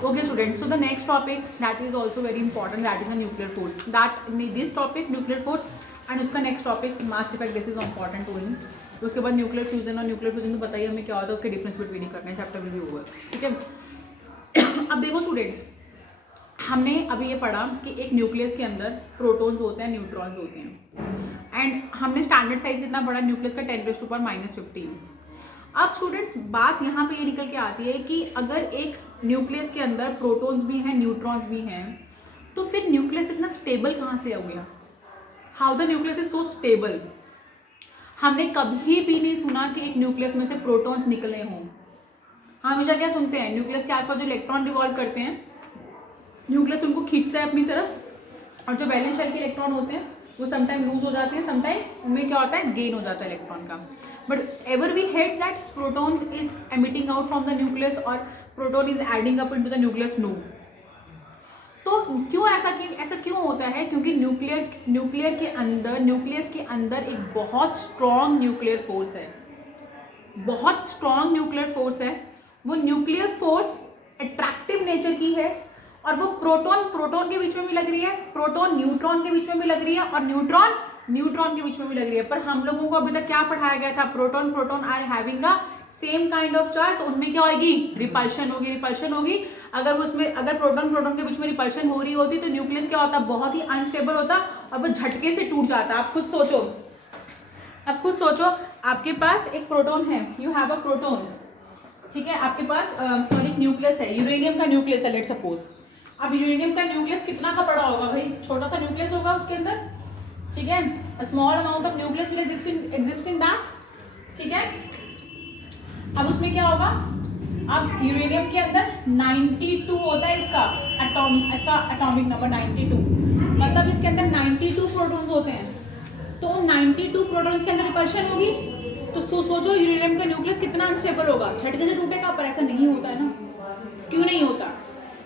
Okay students, so the next topic that is also very important, that is the nuclear force. That this topic nuclear force and उसका next topic mass effect, this is important to him. उसके बाद nuclear fusion और nuclear fusion तो बताइए हमें क्या होता है, उसके डिफरेंस बिटवीन ही करना है, चैप्टर विल बी ओवर. ठीक है. अब देखो स्टूडेंट्स, हमने अभी ये पढ़ा कि एक न्यूक्लियस के अंदर प्रोटॉन्स होते हैं, न्यूट्रॉन्स होते हैं, एंड हमने स्टैंडर्ड साइज कितना पढ़ा न्यूक्लियस का 10⁻⁻15. अब स्टूडेंट्स बात यहाँ पे ये निकल के आती है कि अगर एक न्यूक्लियस के अंदर प्रोटॉन्स भी हैं, न्यूट्रॉन्स भी हैं, तो फिर न्यूक्लियस इतना स्टेबल कहाँ से हो गया? How the nucleus is so stable? हमने कभी भी नहीं सुना कि एक न्यूक्लियस में से प्रोटॉन्स निकले हों. हम हमेशा क्या सुनते हैं, न्यूक्लियस के आसपास जो इलेक्ट्रॉन रिवॉल्व करते हैं, न्यूक्लियस उनको खींचता है अपनी तरफ, और जो वैलेंस शेल के इलेक्ट्रॉन होते हैं वो समटाइम लूज हो जाते हैं, समटाइम उनमें क्या होता है, गेन हो जाता है इलेक्ट्रॉन का. But ever we heard that proton is emitting out from the nucleus और proton is adding up into the nucleus? No. तो क्यों ऐसा क्यों होता है? क्योंकि न्यूक्लियस के अंदर एक बहुत स्ट्रॉन्ग न्यूक्लियर फोर्स है, बहुत स्ट्रॉन्ग न्यूक्लियर फोर्स है. वो न्यूक्लियर फोर्स अट्रैक्टिव नेचर की है, और वो प्रोटॉन के बीच में भी लग रही है, प्रोटॉन न्यूट्रॉन के बीच में भी लग रही है, और न्यूट्रॉन के बीच में भी लग रही है. पर हम लोगों को अभी तक क्या पढ़ाया गया था? Proton are having a same kind of charge, उनमें क्या होगी? रिपल्शन होगी. अगर प्रोटॉन के बीच में रिपल्शन हो रही होती तो न्यूक्लियस क्या होता? बहुत ही अनस्टेबल होता और वो झटके से टूट जाता. आप खुद सोचो, आपके पास एक प्रोटॉन है, यू हैव अ प्रोटॉन, ठीक है, आपके पास एक न्यूक्लियस है, यूरेनियम का न्यूक्लियस है, लेट्स सपोज. अब यूरेनियम का न्यूक्लियस कितना का बड़ा होगा भाई? छोटा सा न्यूक्लियस होगा उसके अंदर, ठीक है. A small amount of nucleus will exist in that, ठीक है. अब उसमें क्या होगा? अब यूरेनियम के अंदर 92 होता है इसका एटॉमिक नंबर 92, मतलब इसके अंदर 92 प्रोटॉन्स होते हैं. तो 92 प्रोटॉन्स के अंदर रिपल्शन होगी, तो सोचो यूरेनियम का न्यूक्लियस कितना अनस्टेबल होगा, झटके से टूटेगा. पर ऐसा नहीं होता है ना. क्यों नहीं होता?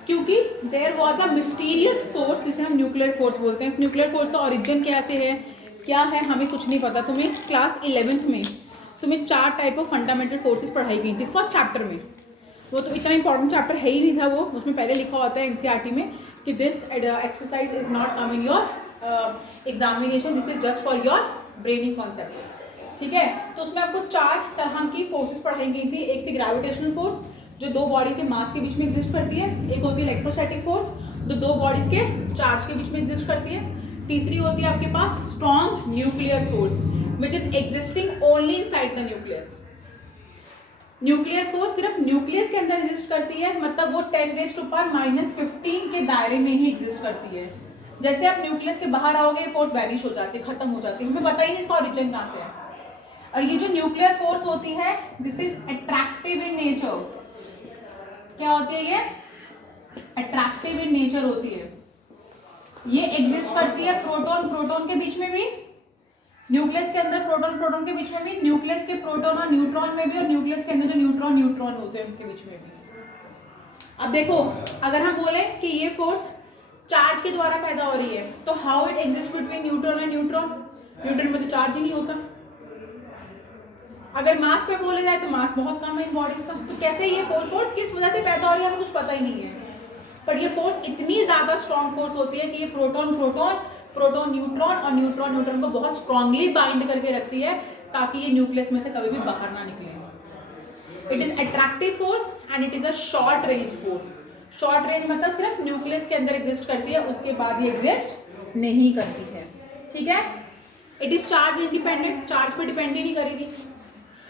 क्योंकि there was a mysterious force, जिसे हम न्यूक्लियर फोर्स बोलते हैं. इस न्यूक्लियर फोर्स का ओरिजिन कैसे है, क्या है, हमें कुछ नहीं पता. तुम्हें क्लास 11th में तुम्हें 4 टाइप ऑफ फंडामेंटल फोर्सेस पढ़ाई गई थी फर्स्ट चैप्टर में. वो तो इतना इंपॉर्टेंट चैप्टर है ही नहीं था वो, उसमें पहले लिखा होता है एनसीईआरटी में कि this exercise is not come in your examination, this is just for your braining concept, ठीक है. तो उसमें आपको 4 तरह की फोर्सेस पढ़ाई गई थी. एक थी ग्रेविटेशनल फोर्स, जो 2 बॉडी के मास के बीच में एग्जिस्ट करती है. एक होती है इलेक्ट्रोस्टैटिक फोर्स, जो 2 बॉडीज के चार्ज के बीच में एग्जिस्ट करती है. तीसरी होती है आपके पास strong nuclear force, which is existing only inside the nucleus. Nuclear force सिर्फ न्यूक्लियस के अंदर एग्जिस्ट करती है, मतलब वो 10⁻⁻15 के दायरे में ही एग्जिस्ट करती है. जैसे आप न्यूक्लियस के बाहर आओगे, फोर्स वैनिश हो जाती है, खत्म हो जाती है, हमें पता ही नहीं इसका ओरिजिन कहाँ से है. और ये जो न्यूक्लियर फोर्स होती है, this is attractive in nature. क्या होती है ये? अट्रैक्टिव इन नेचर होती है. ये एग्जिस्ट करती है प्रोटॉन के बीच में भी, न्यूक्लियस के अंदर प्रोटॉन के बीच में भी, न्यूक्लियस के प्रोटॉन और न्यूट्रॉन में भी, और न्यूक्लियस के अंदर जो न्यूट्रॉन होते हैं उनके बीच में भी. अब देखो, अगर हम बोले कि ये फोर्स चार्ज के द्वारा पैदा हो रही है, तो how it exist between neutron and neutron में तो चार्ज ही नहीं होता. अगर मास पे बोले जाए तो मास बहुत कम है इन बॉडीज का. तो कैसे ये फोर्स किस वजह से पैदा हो रही है हमें कुछ पता ही नहीं है. पर ये फोर्स इतनी ज्यादा स्ट्रॉन्ग फोर्स होती है कि ये प्रोटॉन न्यूट्रॉन और न्यूट्रॉन को बहुत स्ट्रांगली बाइंड करके रखती है, ताकि ये न्यूक्लियस में से कभी भी बाहर ना निकले. It is attractive force and it is a short range force. Short range मतलब सिर्फ न्यूक्लियस के अंदर एग्जिस्ट करती है, उसके बाद ये एग्जिस्ट नहीं करती है, ठीक है. It is charge independent, charge पे डिपेंड ही नहीं करेगी.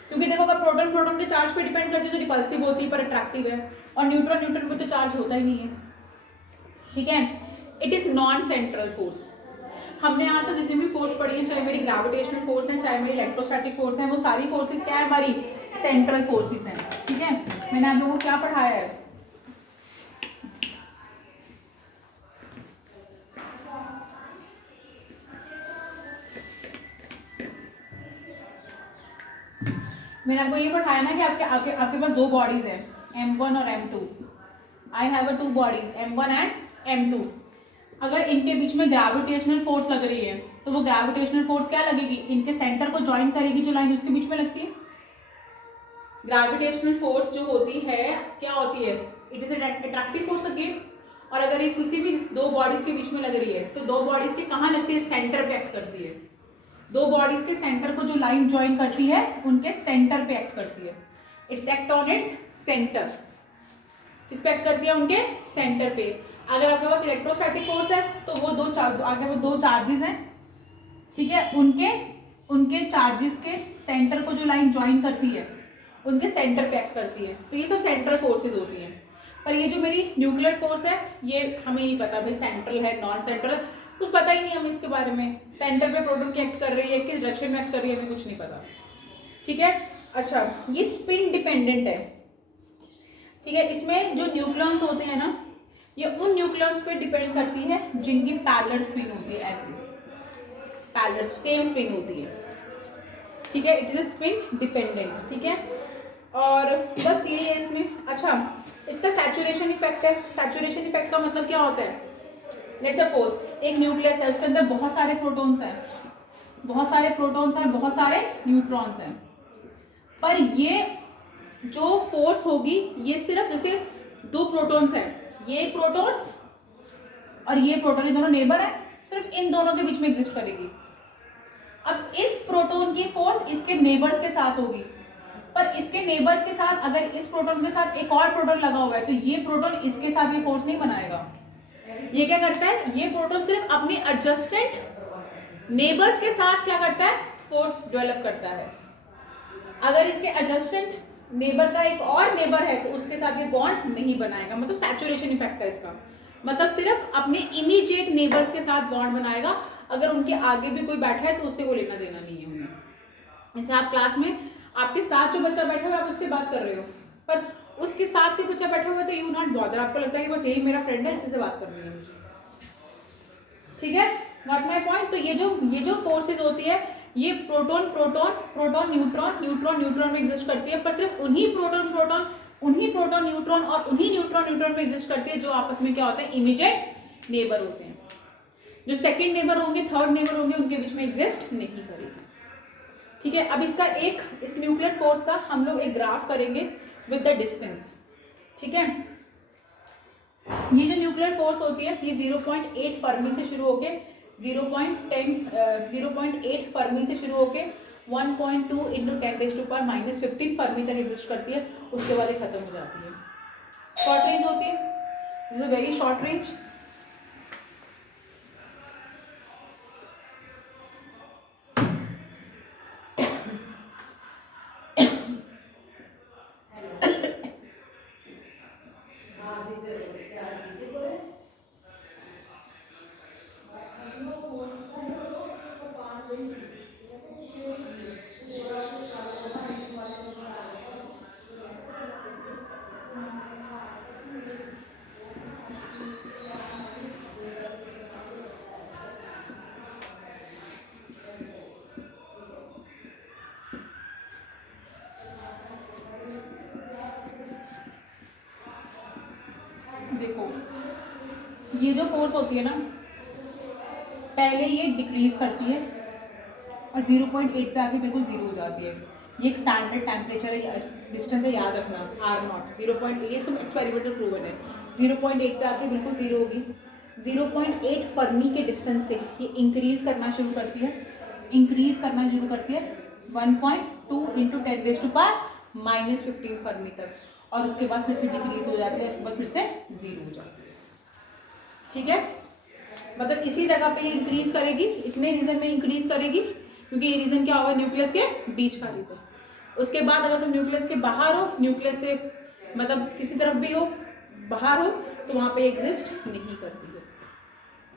क्योंकि देखो, अगर प्रोटॉन के चार्ज पे डिपेंड करती है तो रिपल्सिव होती है, पर अट्रैक्टिव है. और न्यूट्रॉन पे तो चार्ज होता ही नहीं है, ठीक है. It is non central force. हमने आज तक जितनी भी फोर्स पढ़ी है, चाहे मेरी ग्रेविटेशनल फोर्स है, चाहे मेरी इलेक्ट्रोस्टैटिक फोर्स है, वो सारी फोर्सेस क्या है? हमारी सेंट्रल फोर्सेस हैं, ठीक है. मैंने आप लोगों को क्या पढ़ाया है? मैंने आपको ये पढ़ाया ना कि आपके पास 2 बॉडीज हैं, M1 और M2. I have a 2 bodies, M1 and M2. अगर इनके बीच में ग्रेविटेशनल फोर्स लग रही है, तो वो ग्रेविटेशनल फोर्स क्या लगेगी? इनके सेंटर को ज्वाइन करेगी, जो लाइन उसके बीच में लगती है. ग्रेविटेशनल फोर्स जो होती है क्या होती है? It is attractive force again. और अगर ये किसी भी दो बॉडीज के बीच में लग रही है तो दो बॉडीज के कहाँ लगती है, सेंटर पे एक्ट करती है। दो बॉडीज के सेंटर को जो लाइन ज्वाइन करती है उनके सेंटर पे एक्ट करती है। It's act on its centre. किस पे एक्ट करती है, उनके सेंटर पे। अगर आपके पास इलेक्ट्रोस्टैटिक फोर्स है तो वो दो चार्जेस हैं, ठीक है, उनके चार्जेस के सेंटर को जो लाइन ज्वाइन करती है उनके सेंटर पे एक्ट करती है। तो ये सब सेंट्रल फोर्सेज होती हैं। पर ये जो मेरी न्यूक्लियर फोर्स है ये हमें नहीं पता भाई सेंट्रल है नॉन सेंट्रल, कुछ पता ही नहीं हमें इसके बारे में। सेंटर पे प्रोटॉन की एक्ट कर रही है, किस डायरेक्शन में एक्ट कर रही है, हमें कुछ नहीं पता, ठीक है। अच्छा, ये स्पिन डिपेंडेंट है, ठीक है। इसमें जो न्यूक्लियॉन्स होते हैं ना, ये उन न्यूक्लियॉन्स पे डिपेंड करती है जिनकी पैरेलल स्पिन होती है, ऐसे पैरेलल सेम स्पिन होती है, ठीक है। इट इज स्पिन डिपेंडेंट, ठीक है। और बस यही है इसमें। अच्छा, इसका सैचुरेशन इफेक्ट है। सैचुरेशन इफेक्ट का मतलब क्या होता है, लेट्स सपोज एक न्यूक्लियस है, उसके अंदर बहुत सारे प्रोटॉन्स हैं, बहुत सारे प्रोटॉन्स हैं, बहुत सारे न्यूट्रॉन्स हैं, पर ये जो फोर्स होगी ये सिर्फ इसे दो प्रोटॉन्स हैं, ये एक प्रोटॉन और ये प्रोटॉन, ये दोनों नेबर है, सिर्फ इन दोनों के बीच में एग्जिस्ट करेगी। अब इस प्रोटॉन की फोर्स इसके नेबर्स के साथ होगी, पर इसके नेबर के साथ अगर इस प्रोटॉन के साथ एक और प्रोटॉन लगा हुआ है तो ये प्रोटॉन इसके साथ ये फोर्स नहीं बनाएगा। ये क्या करता है, ये प्रोटॉन सिर्फ अपने एडजस्टेंट नेबर्स के साथ क्या करता है, फोर्स डेवलप करता है। अगर इसके एडजस्टेंट नेबर का एक और नेबर है तो उसके साथ ये बॉन्ड नहीं बनाएगा। मतलब सैचुरेशन इफेक्ट है इसका, मतलब सिर्फ अपने इमीडिएट नेबर्स के साथ बॉन्ड बनाएगा। अगर उनके आगे भी कोई बैठा है तो उससे कोई लेना देना नहीं है उन्हें। जैसे आप क्लास में आपके साथ जो बच्चा बैठा हुआ है आप उससे बात कर रहे हो, पर उसके साथ के बच्चा बैठा हुआ है तो यू नॉट बॉदर, आपको लगता है कि बस यही मेरा फ्रेंड है, इसी से बात करनी है मुझे, ठीक है। Not my point. तो ये जो फोर्सेज होती है ये proton proton proton neutron neutron neutron में एग्जिस्ट करती है, पर सिर्फ उन्हीं प्रोटॉन प्रोटॉन उन्हीं प्रोटॉन न्यूट्रॉन और उन्हीं न्यूट्रॉन न्यूट्रॉन में एग्जिस्ट करती है जो आपस में क्या होता है, इमीडिएट नेबर होते हैं। जो सेकंड नेबर होंगे, थर्ड नेबर होंगे, उनके बीच में एग्जिस्ट नहीं करेगी, ठीक है। अब इसका इस न्यूक्लियर फोर्स का हम लोग एक ग्राफ करेंगे विद द डिस्टेंस, ठीक है। ये जो न्यूक्लियर फोर्स होती है ये 0.8 फर्मी से शुरू होके 0.8 फर्मी से शुरू होके 1.2 इंटू 10⁻⁻15 फर्मी तक एग्जिस्ट करती है। उसके बाद ये खत्म हो जाती है। शॉर्ट रेंज होती है, this is a very short range. देखो ये जो फोर्स होती है ना, पहले ये डिक्रीज करती है और 0.8 पे आके बिल्कुल जीरो हो जाती है। ये एक स्टैंडर्ड टेम्परेचर है, डिस्टेंस है, याद रखना R0 0.8, ये सब एक्सपेरिमेंटल प्रूवन है। 0.8 पे आके बिल्कुल जीरो होगी। 0.8 फर्मी के डिस्टेंस से ये इंक्रीज करना शुरू करती है, 1.2 इंटू 10⁻⁻15 फर्मी तक, और उसके बाद फिर से डिक्रीज हो जाती है, उसके बाद फिर से जीरो हो जाती है, ठीक है। मतलब इसी जगह पे ये इंक्रीज करेगी, इतने रीजन में इंक्रीज करेगी, क्योंकि ये रीजन क्या होगा, न्यूक्लियस के बीच का रीजन। उसके बाद अगर तुम न्यूक्लियस के बाहर हो, न्यूक्लियस से मतलब किसी तरफ भी हो, बाहर हो, तो वहां पे एग्जिस्ट नहीं करती है,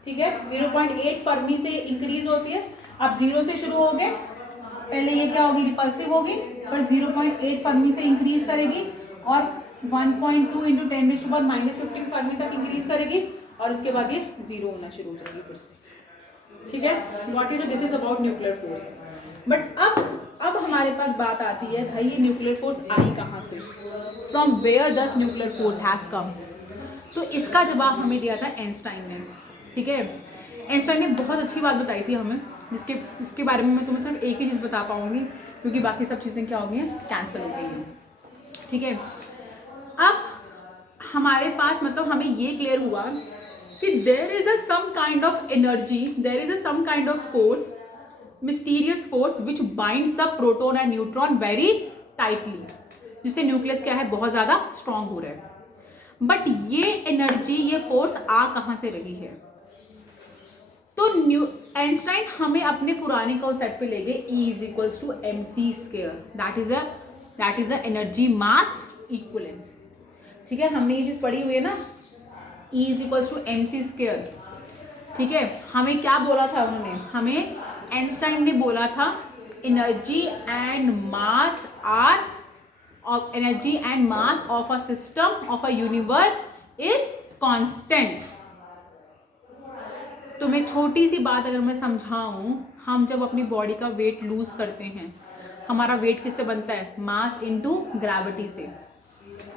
ठीक है। 0.8 फर्मी से इंक्रीज होती है। अब 0 से शुरू हो गए, पहले ये क्या होगी, रिपल्सिव होगी, पर 0.8 फर्मी से इंक्रीज करेगी और 1.2 इंटू 10⁻⁻15 फर्मी तक इंक्रीज करेगी, और उसके बाद ये जीरो होना शुरू हो जाएगी फिर से, ठीक है। What is this is about nuclear force. But अब हमारे पास बात आती है, भाई ये न्यूक्लियर फोर्स आई कहाँ से, फ्रॉम वेयर दस न्यूक्लियर फोर्स हैज कम। तो इसका जवाब हमें दिया था आइंस्टाइन ने, ठीक है। आइंस्टाइन ने बहुत अच्छी बात बताई थी हमें, जिसके बारे में मैं तुम्हें सिर्फ एक ही चीज़ बता पाऊंगी, क्योंकि बाकी सब चीज़ें क्या हो गई हैं, कैंसिल हो गई हैं, ठीक है। अब हमारे पास मतलब हमें ये क्लियर हुआ कि there is a some kind of energy, there is a some kind of force, mysterious force which binds the proton and neutron very tightly, जिससे न्यूक्लियस क्या है, बहुत ज्यादा स्ट्रांग हो रहा है। बट ये एनर्जी, ये फोर्स आ कहां से रही है? तो आइंस्टाइन हमें अपने पुराने कॉन्सेप्ट पे ले गए, E is equals to M C square, that is a energy mass equivalence. ठीक है, हमने ये चीज पढ़ी हुई है ना, E is equals to M C square. ठीक है, हमें क्या बोला था उन्होंने, हमें आइंस्टाइन ने बोला था energy and mass are of energy and mass of a system of a universe is constant. तो मैं छोटी सी बात अगर मैं समझाऊं, हम जब अपनी बॉडी का वेट लूज करते हैं, हमारा वेट किससे बनता है, मास इनटू ग्रेविटी से।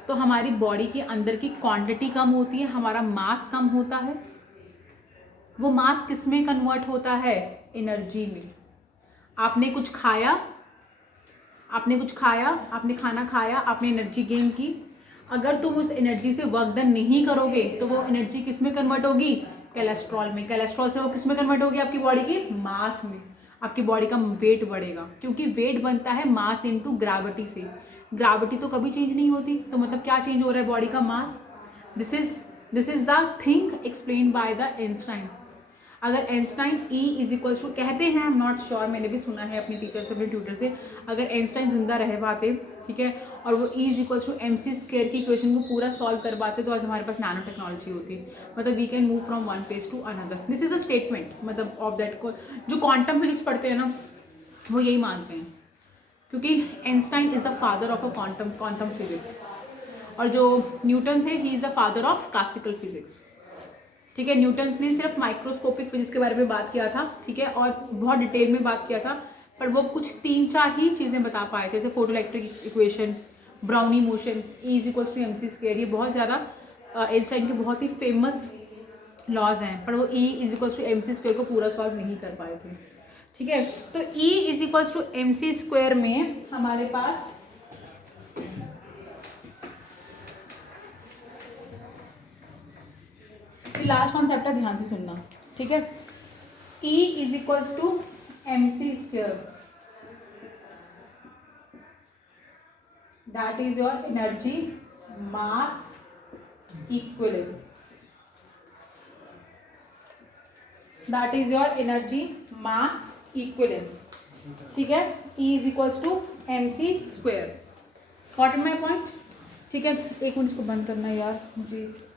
तो हमारी बॉडी के अंदर की क्वांटिटी कम होती है, हमारा मास कम होता है। वो मास किस में कन्वर्ट होता है, एनर्जी में। आपने कुछ खाया, आपने खाना खाया, आपने एनर्जी गेन की, अगर तुम उस एनर्जी से वर्क डन नहीं करोगे तो वो एनर्जी किस में कन्वर्ट होगी, कोलेस्ट्रॉल में। कोलेस्ट्रॉल से वो किस में कन्वर्ट होगी, आपकी बॉडी की मास में। आपकी बॉडी का वेट बढ़ेगा, क्योंकि वेट बनता है मास इनटू ग्रेविटी से। ग्रेविटी तो कभी चेंज नहीं होती, तो मतलब क्या चेंज हो रहा है, बॉडी का mass. This is the thing explain by the Einstein. अगर Einstein E is equal to, कहते हैं, आई एम नॉट श्योर, मैंने भी सुना है अपने टीचर से, अपने ट्यूटर से, अगर आइंस्टाइन जिंदा रह पाते, ठीक है, और वो E is equal to M C square की इक्वेशन को पूरा सॉल्व कर पाते, तो आज हमारे पास नैनो टेक्नोलॉजी होती। मतलब we can move from one phase to another. This is a statement, मतलब ऑफ दैट को जो क्वांटम फिजिक्स पढ़ते हैं ना, वो यही मानते हैं, क्योंकि Einstein is the father of a quantum physics, और जो न्यूटन थे, he is the father of classical physics. ठीक है, न्यूटन ने सिर्फ माइक्रोस्कोपिक फिजिक्स के बारे में बात किया था, ठीक है, और बहुत डिटेल में बात किया था, पर वो कुछ 3-4 ही चीज़ें बता पाए थे, जैसे photo electric equation, Brownian motion, E is equals to M C square. ये बहुत ज़्यादा आइंस्टाइन के बहुत ही फेमस लॉज हैं, पर वो E is equals to M C square को पूरा सॉल्व नहीं कर पाए थे। ठीक है, तो E is equals to M C square में हमारे पास लास्ट कॉन्सेप्ट है, ध्यान से सुनना। ठीक है, E is equals to M C square, that is your energy mass equivalence, that is your energy mass equivalence. ठीक है, E is equals to M C square. Got my point? ठीक है, एक मिनट इसको बंद करना यार, मुझे